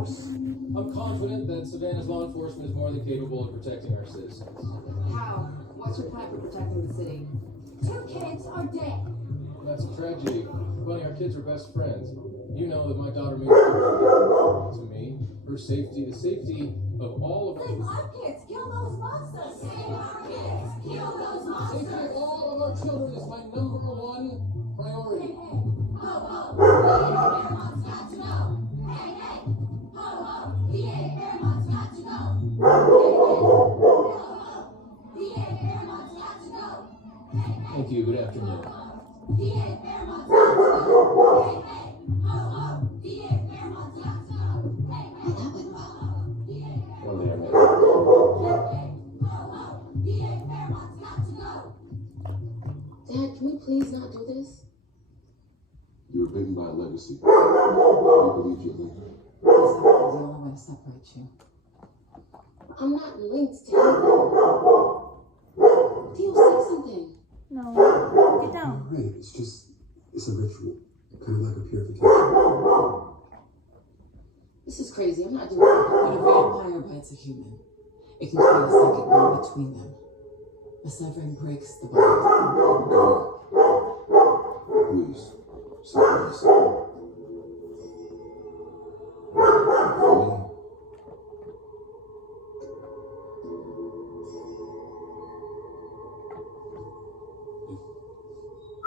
force. I'm confident that Savannah's law enforcement is more than capable of protecting our citizens. How? What's your plan for protecting the city? 2 kids are dead. That's a tragedy. Bunny, our kids are best friends. You know that my daughter means everything to me. Her safety, the safety of all of us. Save our kids. Kill those monsters. Save our kids. Kill those monsters. Safety of all of our children is my #1 priority. Hey, hey. Ho, ho. VA Fairmont's got to go. Hey, hey. Ho, ho. VA Fairmont's got to go. Hey, hey. Ho, ho. VA Fairmont's got to go. Hey, hey. Thank you. Good afternoon. VA Fairmont's got to go. Hey, hey. Ho, ho. VA Fairmont's got to go. Hey, hey. That went well. One day I made it. VA Fairmont's got to go. Dad, can we please not do this? You were bitten by a legacy. You believe you're linked. Because that was the only way to separate you. I'm not linked to anything. Theo, say something. No. Get down. Right, it's a ritual. Kind of like a purification. This is crazy. I'm not doing it. When a vampire bites a human, it can create a second bond between them. The severing breaks the bond. Please, silence. For me,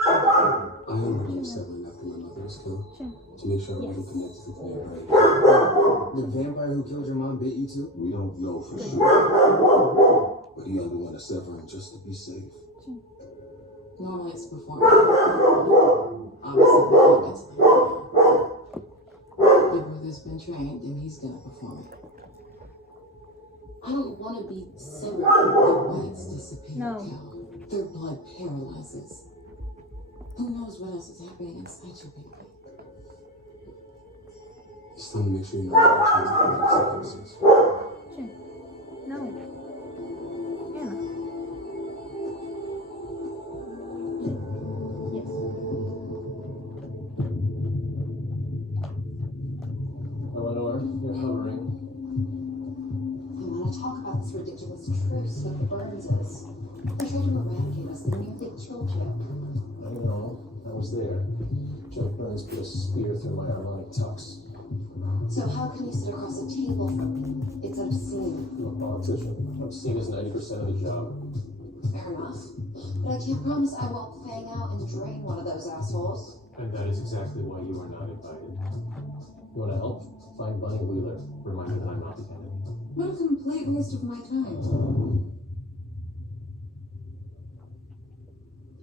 I am going to severing after my mother was killed. Sure. To make sure I Yes. wasn't connected to the vampire. The vampire who killed your mom bit you too? We don't know for sure. But he underwent a severing just to be safe. Normally it's performed. Obviously, we can't get to the Your brother's been trained and he's gonna perform it. I don't want to be severed. Their bites disappear, No. Cal. Their blood paralyzes. Who knows what else is happening inside you, baby? It's time to make sure you know what chance to make sacrifices. Sure. No. Anna. Yes. Eleanor, you're hovering. I want to talk about this ridiculous truce with the Burnses. They tried to eradicate us. They nearly killed you. I know. I was there. Joe Burns put a spear through my harmonic tux. So how can you sit across a table from me? It's obscene. I'm a politician. Obscene is 90% of the job. Fair enough. But I can't promise I won't fang out and drain one of those assholes. And that is exactly why you are not invited. You want to help? Find Bunny Wheeler. Remind her that I'm not the enemy. What a complete waste of my time.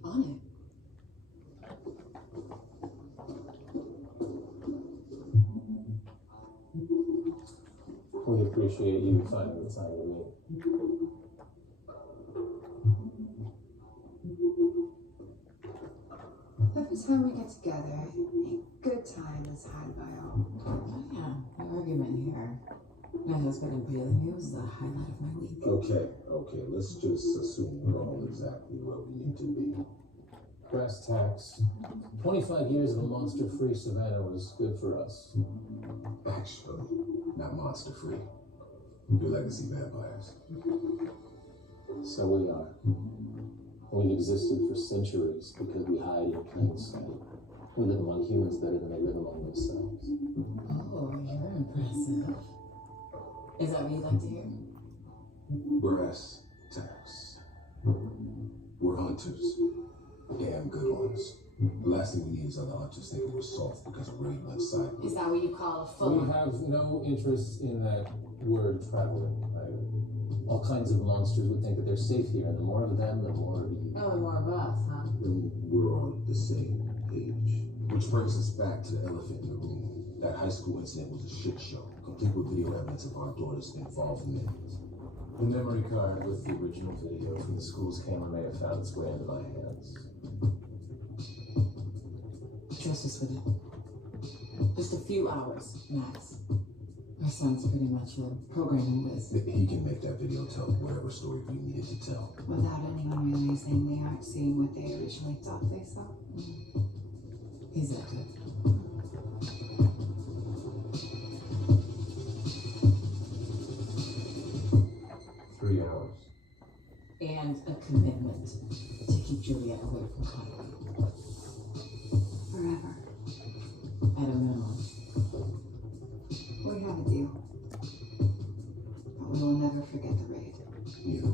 On it. We appreciate you finding the time to meet. Every time we get together, a good time is had by all. Oh, yeah. The argument here. My husband impaling you was the highlight of my week. Okay, let's just assume we're all exactly where we need to be. Brass tacks. 25 years of a monster-free Savannah was good for us. Actually, not monster free. We're legacy vampires. So we are. We've existed for centuries because we hide in plain sight. We live among humans better than they live among themselves. Oh, you're impressive. Is that what you'd like to hear? Brass tacks. We're hunters. Damn good ones. The last thing we need is other hunters thinking we're soft because a raid went sideways. Is that what you call a We full? have no interest in that word traveling. All kinds of monsters would think that they're safe here, and the more of them, the more of you. Oh, more of us, huh? And we're on the same page. Which brings us back to the elephant in the room. That high school incident was a shit show, complete with video evidence of our daughter's involvement. The memory card with the original video from the school's camera may have found its way into my hands. Trust us with it. Just a few hours, max. My son's pretty much a programming whiz. He can make that video tell whatever story we needed to tell. Without anyone realizing they aren't seeing what they originally thought they saw. He's that good. and a commitment to keep Juliet away from Conway. Forever. At a minimum. We have a deal. But we will never forget the raid. Neither